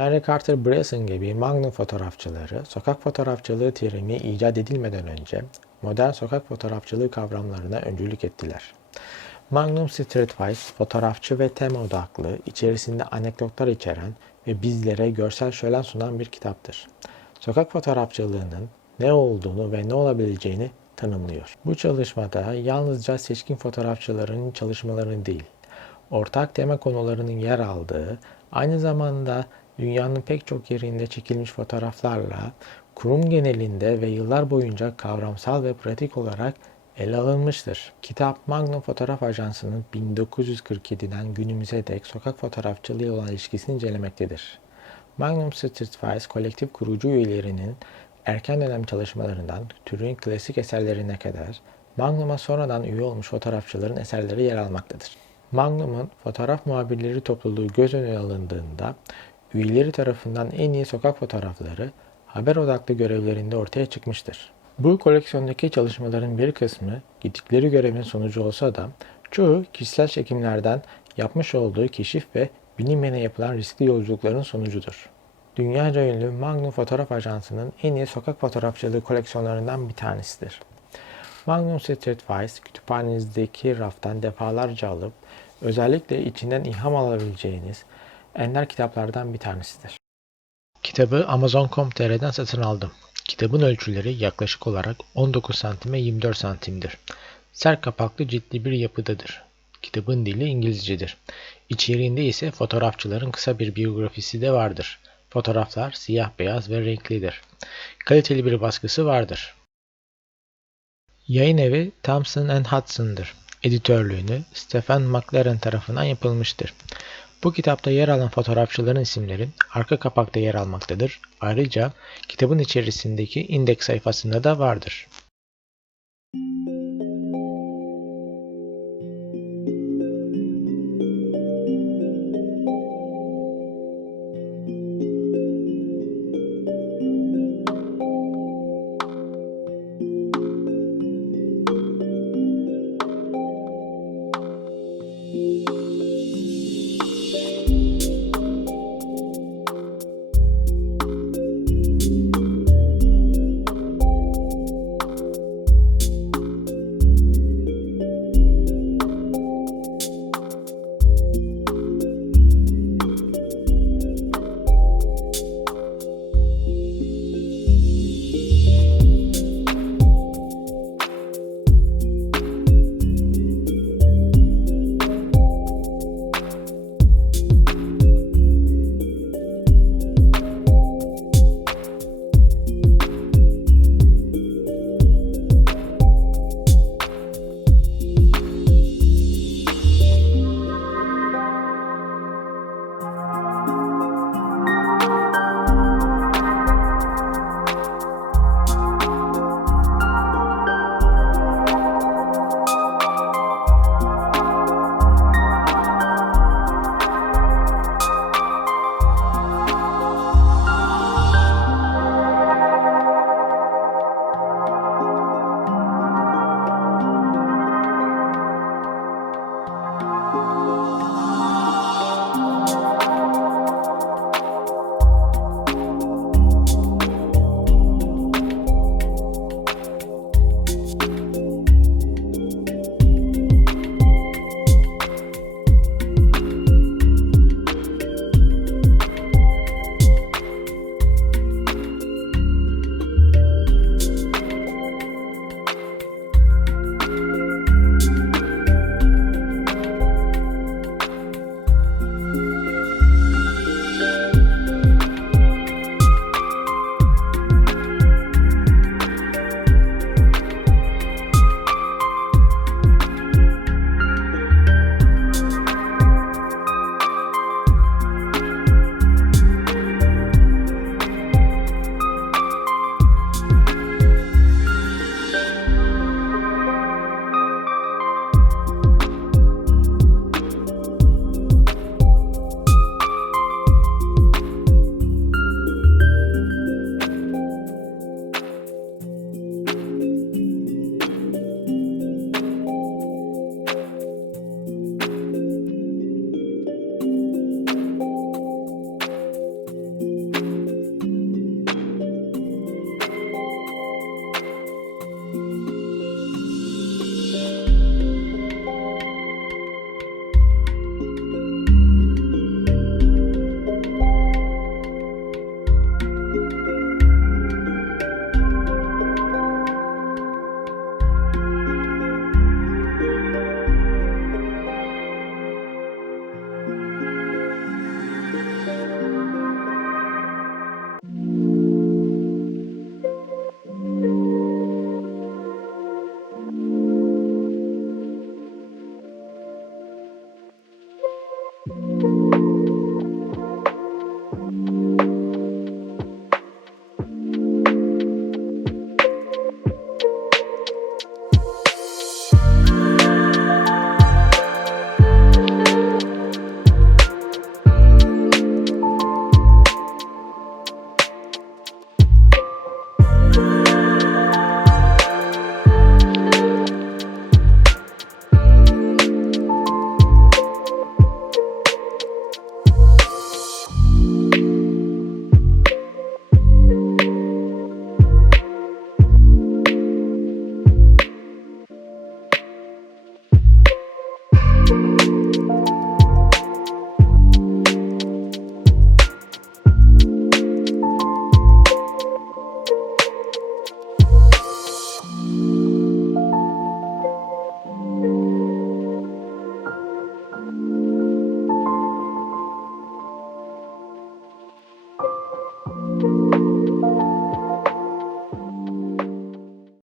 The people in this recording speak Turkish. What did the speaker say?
Henry Carter Bresson gibi Magnum fotoğrafçıları, sokak fotoğrafçılığı terimi icat edilmeden önce modern sokak fotoğrafçılığı kavramlarına öncülük ettiler. Magnum Streetwise, fotoğrafçı ve tema odaklı, içerisinde anekdotlar içeren ve bizlere görsel şölen sunan bir kitaptır. Sokak fotoğrafçılığının ne olduğunu ve ne olabileceğini tanımlıyor. Bu çalışmada yalnızca seçkin fotoğrafçıların çalışmalarını değil, ortak tema konularının yer aldığı, aynı zamanda dünyanın pek çok yerinde çekilmiş fotoğraflarla kurum genelinde ve yıllar boyunca kavramsal ve pratik olarak ele alınmıştır. Kitap Magnum Fotoğraf Ajansı'nın 1947'den günümüze dek sokak fotoğrafçılığı olan ilişkisini incelemektedir. Magnum Streetwise kolektif kurucu üyelerinin erken dönem çalışmalarından türün klasik eserlerine kadar Magnum'a sonradan üye olmuş fotoğrafçıların eserleri yer almaktadır. Magnum'un fotoğraf muhabirleri topluluğu göz önüne alındığında üyeleri tarafından en iyi sokak fotoğrafları haber odaklı görevlerinde ortaya çıkmıştır. Bu koleksiyondaki çalışmaların bir kısmı gittikleri görevin sonucu olsa da çoğu kişisel çekimlerden yapmış olduğu keşif ve bilinmeyene yapılan riskli yolculukların sonucudur. Dünyaca ünlü Magnum Fotoğraf Ajansı'nın en iyi sokak fotoğrafçılığı koleksiyonlarından bir tanesidir. Magnum Streetwise kütüphanenizdeki raftan defalarca alıp özellikle içinden ilham alabileceğiniz ender kitaplardan bir tanesidir. Kitabı Amazon.com.tr'den satın aldım. Kitabın ölçüleri yaklaşık olarak 19 santime 24 santimdir. Sert kapaklı ciddi bir yapıdadır. Kitabın dili İngilizcedir. İçeriğinde ise fotoğrafçıların kısa bir biyografisi de vardır. Fotoğraflar siyah beyaz ve renklidir. Kaliteli bir baskısı vardır. Yayın evi Thompson Hudson'dır. Editörlüğünü Stephen McLaren tarafından yapılmıştır. Bu kitapta yer alan fotoğrafçıların isimleri arka kapakta yer almaktadır. Ayrıca kitabın içerisindeki indeks sayfasında da vardır. Müzik